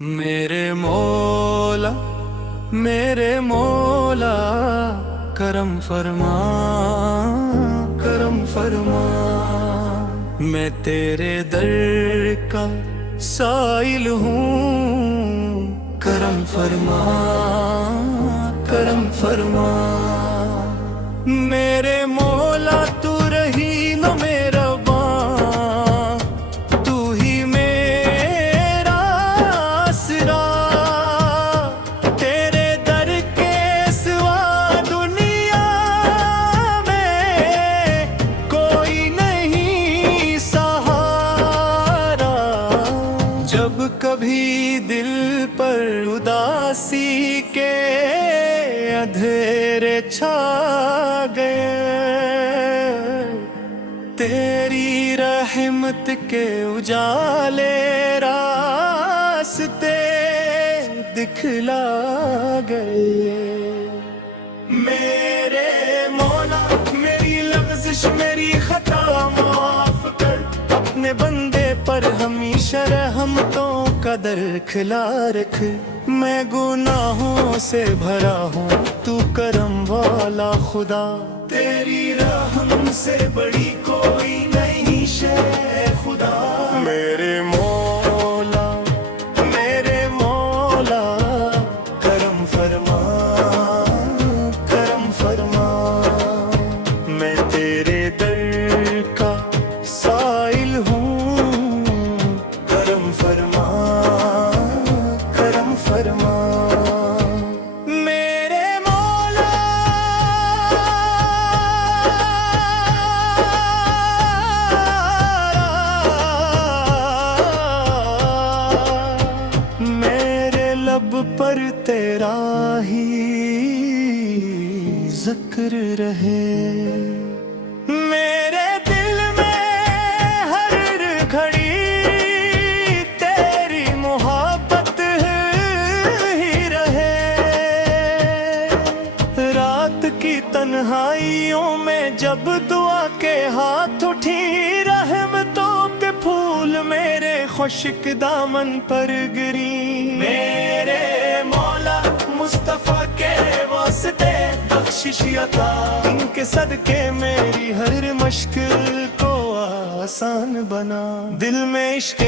میرے مولا کرم فرما کرم فرما، میں تیرے در کا سائل ہوں، کرم فرما کرم فرما۔ میرے مولا تو رحیم مہرباں، تو ہی میرا آسرا، تیرے در کے سوا دنیا میں کوئی نہیں سہارا۔ جب کبھی دل پر اداسی کے اندھیرے چھا گئے، تیری رحمت کے اجالے راستے دکھلا گئے۔ میرے مولا میری لغزش میری خطا معاف کر، اپنے بندے پر ہمیشہ رحمتوں کا در کھلا رکھ۔ میں گناہوں سے بھرا ہوں، تو کرم والا خدا، تیری رحم سے بڑی کوئی نہیں شے خدا۔ میرے مولا کرم فرما کرم فرما، میں تیرے در کا سائل ہوں، کرم فرما کرم فرما۔ لب پر تیرا ہی ذکر رہے، میرے دل میں ہر گھڑی تیری محبت ہی رہے۔ رات کی تنہائیوں میں جب دعا کے ہاتھ اٹھی، رحمتوں کے پھول میرے خشک دامن پر گری۔ میرے مولا مصطفیٰ کے واسطے بخشش عطا، ان کے صدقے میری ہر مشکل کو آسان بنا۔ دل میں عشق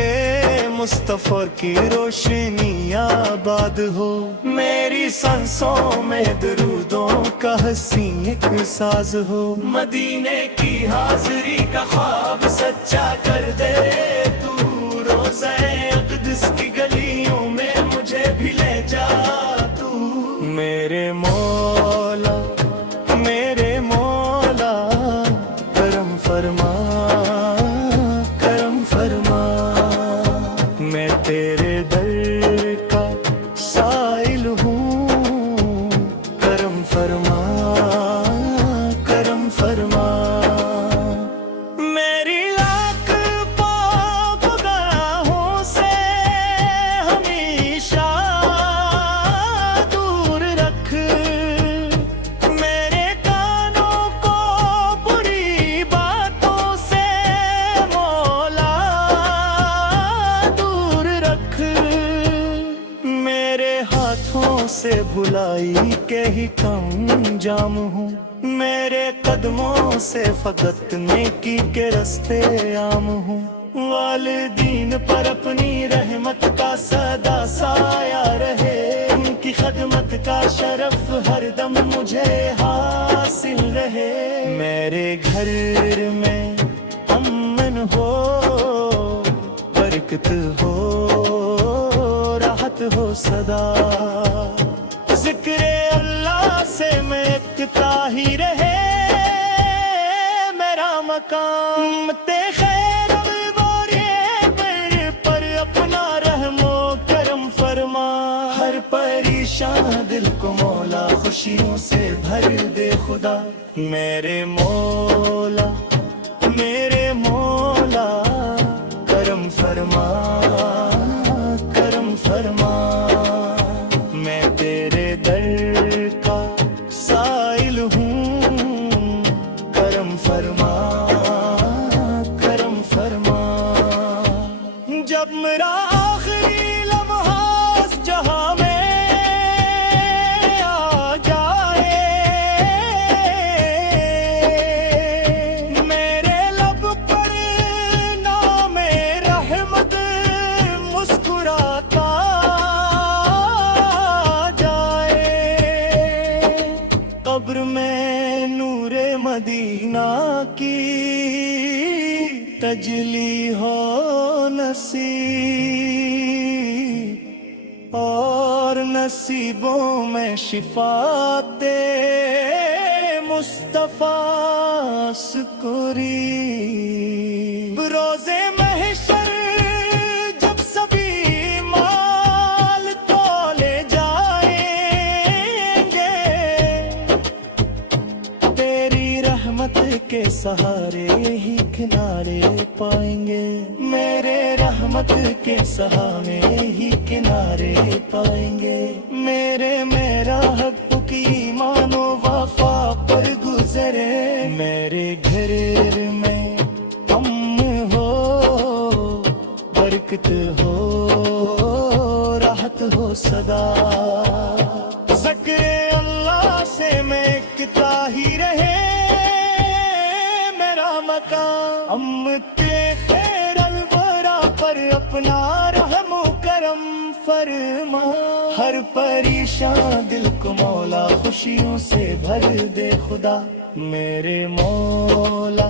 مصطفیٰ کی روشنی آباد ہو، میری سانسوں میں درودوں کا حسین ایک ساز ہو۔ مدینے کی حاضری کا خواب سچا کر دے تو، روزہ اقدس کی گلیوں میں مجھے بھی لے جا تو۔ میرے مولا کرم فرما کرم فرما، میں تیرے در کا سائل ہوں، کرم فرما کرم فرما۔ میری لاکھ پاک گناہوں سے ہمیشہ دور رکھ، میرے کانوں کو بری باتوں سے مولا دور رکھ، میرے ہاتھوں سے بھلائی کے ہی کم جام ہوں، میرے قدموں سے فقط نیکی کے رستے عام ہوں۔ والدین پر اپنی رحمت کا سدا سایہ رہے، ان کی خدمت کا شرف ہر دم مجھے حاصل رہے۔ میرے گھر میں امن ہو، برکت ہو، راحت ہو سدا، ذکر اللہ سے میں اکتا ہی رہے میرا مقام۔ خیر پر اپنا رحم و کرم فرما، ہر پریشان دل کو مولا خوشیوں سے بھر دے خدا۔ میرے مولا کرم فرما کرم فرما، میں تیرے در کا سائل ہوں، کرم فرما کرم فرما۔ جب میرا آخری لمحہ تجلی ہو نصیب اور نصیبوں میں شفاعت مصطفیٰ سکوری روزے محشر جب سبھی مال تولے جائیں گے تیری رحمت کے سہارے ہی کنارے پائیں گے میرے رحمت کے سہارے ہی کنارے پائیں گے میرا حق کی ایمان و وفا پر گزرے میرے گھر میں امن ہو برکت ہو راحت ہو صدا ذکر اللہ سے مہکتا ہی رہے میرا مقام امت خیر الورا پر اپنا رحم و کرم فرما ہر پریشان دل کو مولا خوشیوں سے بھر دے خدا میرے مولا